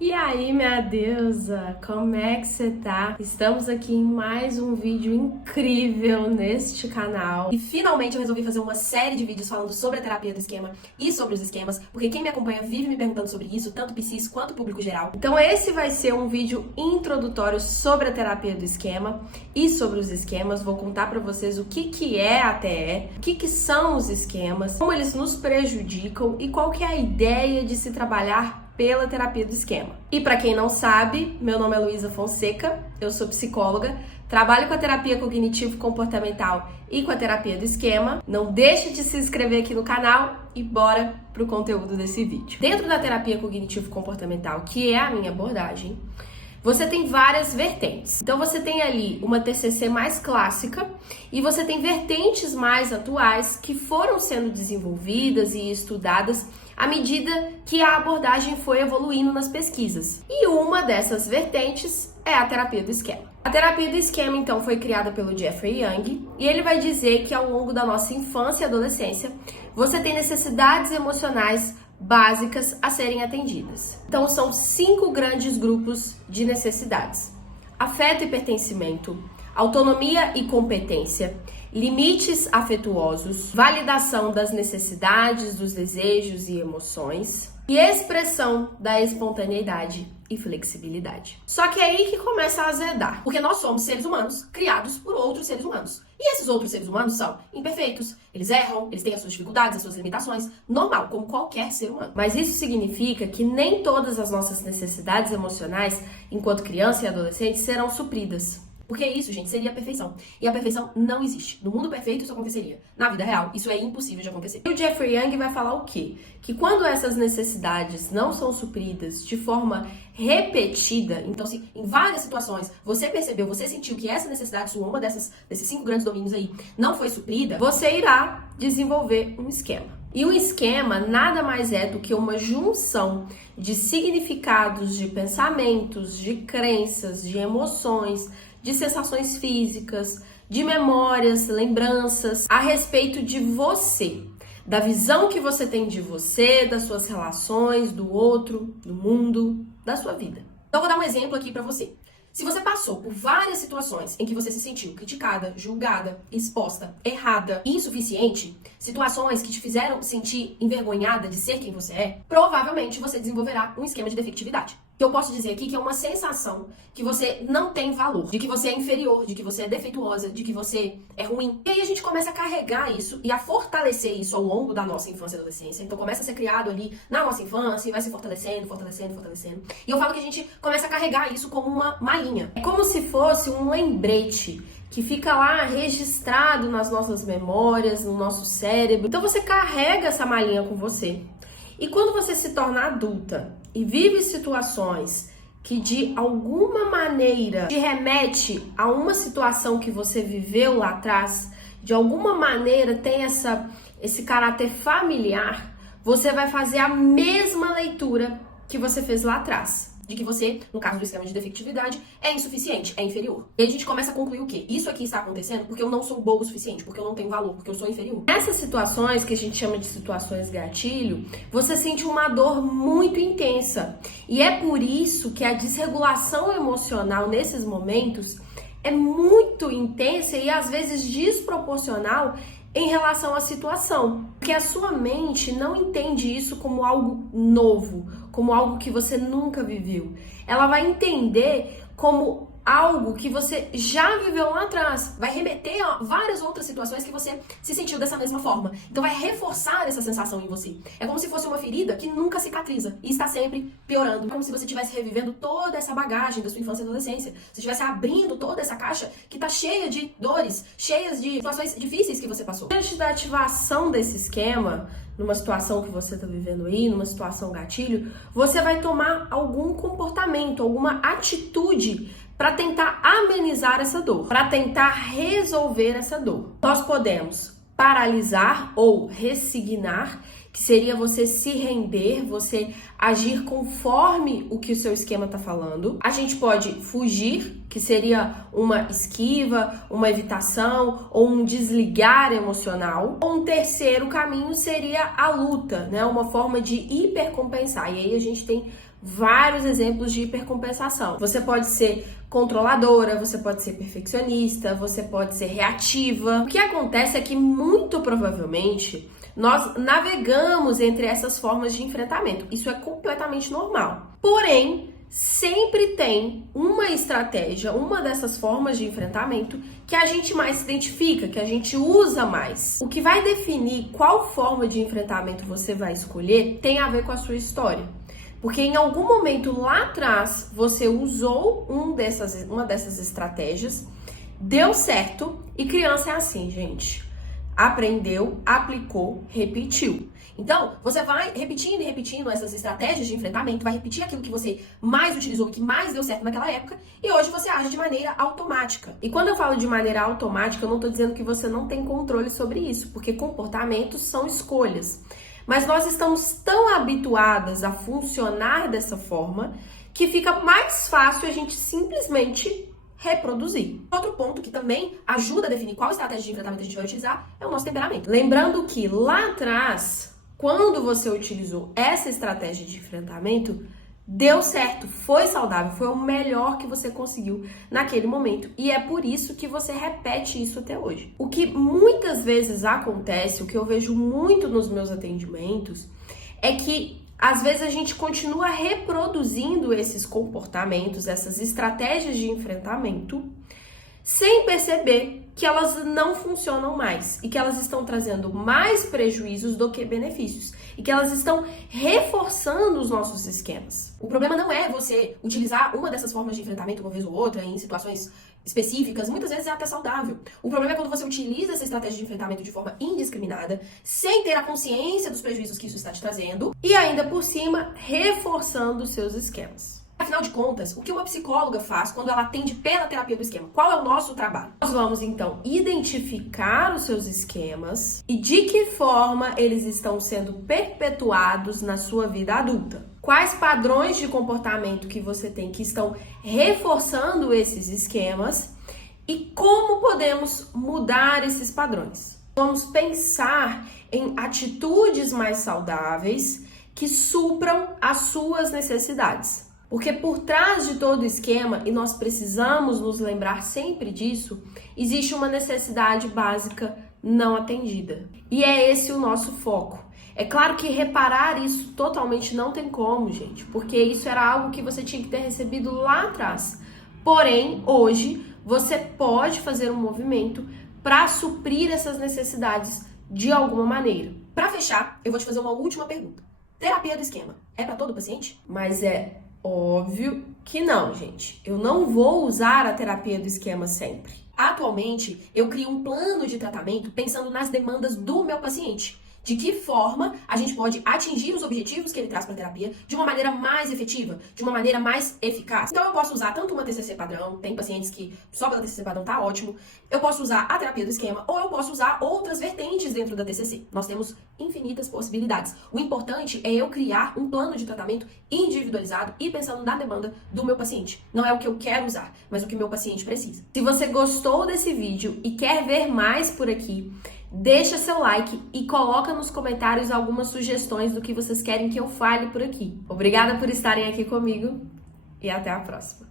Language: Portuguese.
E aí, minha deusa, como é que você tá? Estamos aqui em mais um vídeo incrível neste canal. E finalmente eu resolvi fazer uma série de vídeos falando sobre a terapia do esquema e sobre os esquemas, porque quem me acompanha vive me perguntando sobre isso, tanto PCs quanto público geral. Então esse vai ser um vídeo introdutório sobre a terapia do esquema e sobre os esquemas. Vou contar pra vocês o que é a TE, o que são os esquemas, como eles nos prejudicam e qual que é a ideia de se trabalhar pela terapia do esquema. E para quem não sabe, meu nome é Luísa Fonseca, eu sou psicóloga, trabalho com a terapia cognitivo-comportamental e com a terapia do esquema. Não deixe de se inscrever aqui no canal e bora pro conteúdo desse vídeo. Dentro da terapia cognitivo-comportamental, que é a minha abordagem, você tem várias vertentes. Então você tem ali uma TCC mais clássica e você tem vertentes mais atuais que foram sendo desenvolvidas e estudadas à medida que a abordagem foi evoluindo nas pesquisas. E uma dessas vertentes é a terapia do esquema. A terapia do esquema, então, foi criada pelo Jeffrey Young e ele vai dizer que ao longo da nossa infância e adolescência, você tem necessidades emocionais básicas a serem atendidas. Então, são 5 grandes grupos de necessidades: afeto e pertencimento, autonomia e competência, limites afetuosos, validação das necessidades, dos desejos e emoções e expressão da espontaneidade e flexibilidade. Só que é aí que começa a azedar, porque nós somos seres humanos criados por outros seres humanos. E esses outros seres humanos são imperfeitos, eles erram, eles têm as suas dificuldades, as suas limitações, normal, como qualquer ser humano. Mas isso significa que nem todas as nossas necessidades emocionais, enquanto criança e adolescente, serão supridas. Porque isso, gente, seria a perfeição. E a perfeição não existe. No mundo perfeito isso aconteceria. Na vida real, isso é impossível de acontecer. E o Jeffrey Young vai falar o quê? Que quando essas necessidades não são supridas de forma repetida, então se em várias situações você percebeu, você sentiu que essa necessidade sua, uma desses 5 grandes domínios aí, não foi suprida, você irá desenvolver um esquema. E o esquema nada mais é do que uma junção de significados, de pensamentos, de crenças, de emoções, de sensações físicas, de memórias, lembranças a respeito de você, da visão que você tem de você, das suas relações, do outro, do mundo, da sua vida. Então, eu vou dar um exemplo aqui pra você. Se você passou por várias situações em que você se sentiu criticada, julgada, exposta, errada, insuficiente, situações que te fizeram sentir envergonhada de ser quem você é, provavelmente você desenvolverá um esquema de defectividade. Que eu posso dizer aqui que é uma sensação que você não tem valor, de que você é inferior, de que você é defeituosa, de que você é ruim. E aí a gente começa a carregar isso e a fortalecer isso ao longo da nossa infância e adolescência. Então começa a ser criado ali na nossa infância e vai se fortalecendo, fortalecendo, fortalecendo. E eu falo que a gente começa a carregar isso como uma malinha. É como se fosse um lembrete que fica lá registrado nas nossas memórias, no nosso cérebro. Então você carrega essa malinha com você. E quando você se torna adulta e vive situações que de alguma maneira te remete a uma situação que você viveu lá atrás, de alguma maneira tem esse caráter familiar, você vai fazer a mesma leitura que você fez lá atrás. De que você, no caso do esquema de defectividade, é insuficiente, é inferior. E aí a gente começa a concluir o quê? Isso aqui está acontecendo porque eu não sou boa o suficiente, porque eu não tenho valor, porque eu sou inferior. Nessas situações, que a gente chama de situações gatilho, você sente uma dor muito intensa. E é por isso que a desregulação emocional nesses momentos é muito intensa e às vezes desproporcional em relação à situação, porque a sua mente não entende isso como algo novo, como algo que você nunca viveu. Ela vai entender como algo que você já viveu lá atrás, vai remeter a várias outras situações que você se sentiu dessa mesma forma. Então vai reforçar essa sensação em você. É como se fosse uma ferida que nunca cicatriza e está sempre piorando. É como se você estivesse revivendo toda essa bagagem da sua infância e adolescência. Você estivesse abrindo toda essa caixa que está cheia de dores, cheias de situações difíceis que você passou. Antes da ativação desse esquema, numa situação que você está vivendo aí, numa situação gatilho, você vai tomar algum comportamento, alguma atitude para tentar amenizar essa dor, para tentar resolver essa dor. Nós podemos paralisar ou ressignar, que seria você se render, você agir conforme o que o seu esquema está falando. A gente pode fugir, que seria uma esquiva, uma evitação ou um desligar emocional. Um terceiro caminho seria a luta, né? Uma forma de hipercompensar. E aí a gente tem vários exemplos de hipercompensação. Você pode ser controladora, você pode ser perfeccionista, você pode ser reativa. O que acontece é que, muito provavelmente, nós navegamos entre essas formas de enfrentamento. Isso é completamente normal. Porém, sempre tem uma estratégia, uma dessas formas de enfrentamento que a gente mais se identifica, que a gente usa mais. O que vai definir qual forma de enfrentamento você vai escolher tem a ver com a sua história. Porque em algum momento lá atrás você usou uma dessas estratégias, deu certo, e criança é assim, gente. Aprendeu, aplicou, repetiu. Então, você vai repetindo e repetindo essas estratégias de enfrentamento, vai repetir aquilo que você mais utilizou, que mais deu certo naquela época, e hoje você age de maneira automática. E quando eu falo de maneira automática, eu não estou dizendo que você não tem controle sobre isso, porque comportamentos são escolhas. Mas nós estamos tão habituadas a funcionar dessa forma que fica mais fácil a gente simplesmente reproduzir. Outro ponto que também ajuda a definir qual estratégia de enfrentamento a gente vai utilizar é o nosso temperamento. Lembrando que lá atrás, quando você utilizou essa estratégia de enfrentamento, deu certo, foi saudável, foi o melhor que você conseguiu naquele momento. E é por isso que você repete isso até hoje. O que muitas vezes acontece, o que eu vejo muito nos meus atendimentos, é que às vezes a gente continua reproduzindo esses comportamentos, essas estratégias de enfrentamento, sem perceber que elas não funcionam mais e que elas estão trazendo mais prejuízos do que benefícios e que elas estão reforçando os nossos esquemas. O problema não é você utilizar uma dessas formas de enfrentamento uma vez ou outra em situações específicas, muitas vezes é até saudável. O problema é quando você utiliza essa estratégia de enfrentamento de forma indiscriminada, sem ter a consciência dos prejuízos que isso está te trazendo e ainda por cima reforçando os seus esquemas. Afinal de contas, o que uma psicóloga faz quando ela atende pela terapia do esquema? Qual é o nosso trabalho? Nós vamos, então, identificar os seus esquemas e de que forma eles estão sendo perpetuados na sua vida adulta. Quais padrões de comportamento que você tem que estão reforçando esses esquemas e como podemos mudar esses padrões. Vamos pensar em atitudes mais saudáveis que supram as suas necessidades. Porque por trás de todo o esquema, e nós precisamos nos lembrar sempre disso, existe uma necessidade básica não atendida. E é esse o nosso foco. É claro que reparar isso totalmente não tem como, gente, porque isso era algo que você tinha que ter recebido lá atrás. Porém, hoje, você pode fazer um movimento para suprir essas necessidades de alguma maneira. Para fechar, eu vou te fazer uma última pergunta. Terapia do esquema é para todo paciente? Mas é óbvio que não, gente. Eu não vou usar a terapia do esquema sempre. Atualmente, eu crio um plano de tratamento pensando nas demandas do meu paciente. De que forma a gente pode atingir os objetivos que ele traz para a terapia de uma maneira mais efetiva, de uma maneira mais eficaz. Então eu posso usar tanto uma TCC padrão, tem pacientes que só pela TCC padrão tá ótimo, eu posso usar a terapia do esquema ou eu posso usar outras vertentes dentro da TCC. Nós temos infinitas possibilidades. O importante é eu criar um plano de tratamento individualizado e pensando na demanda do meu paciente. Não é o que eu quero usar, mas o que o meu paciente precisa. Se você gostou desse vídeo e quer ver mais por aqui, deixa seu like e coloca nos comentários algumas sugestões do que vocês querem que eu fale por aqui. Obrigada por estarem aqui comigo e até a próxima.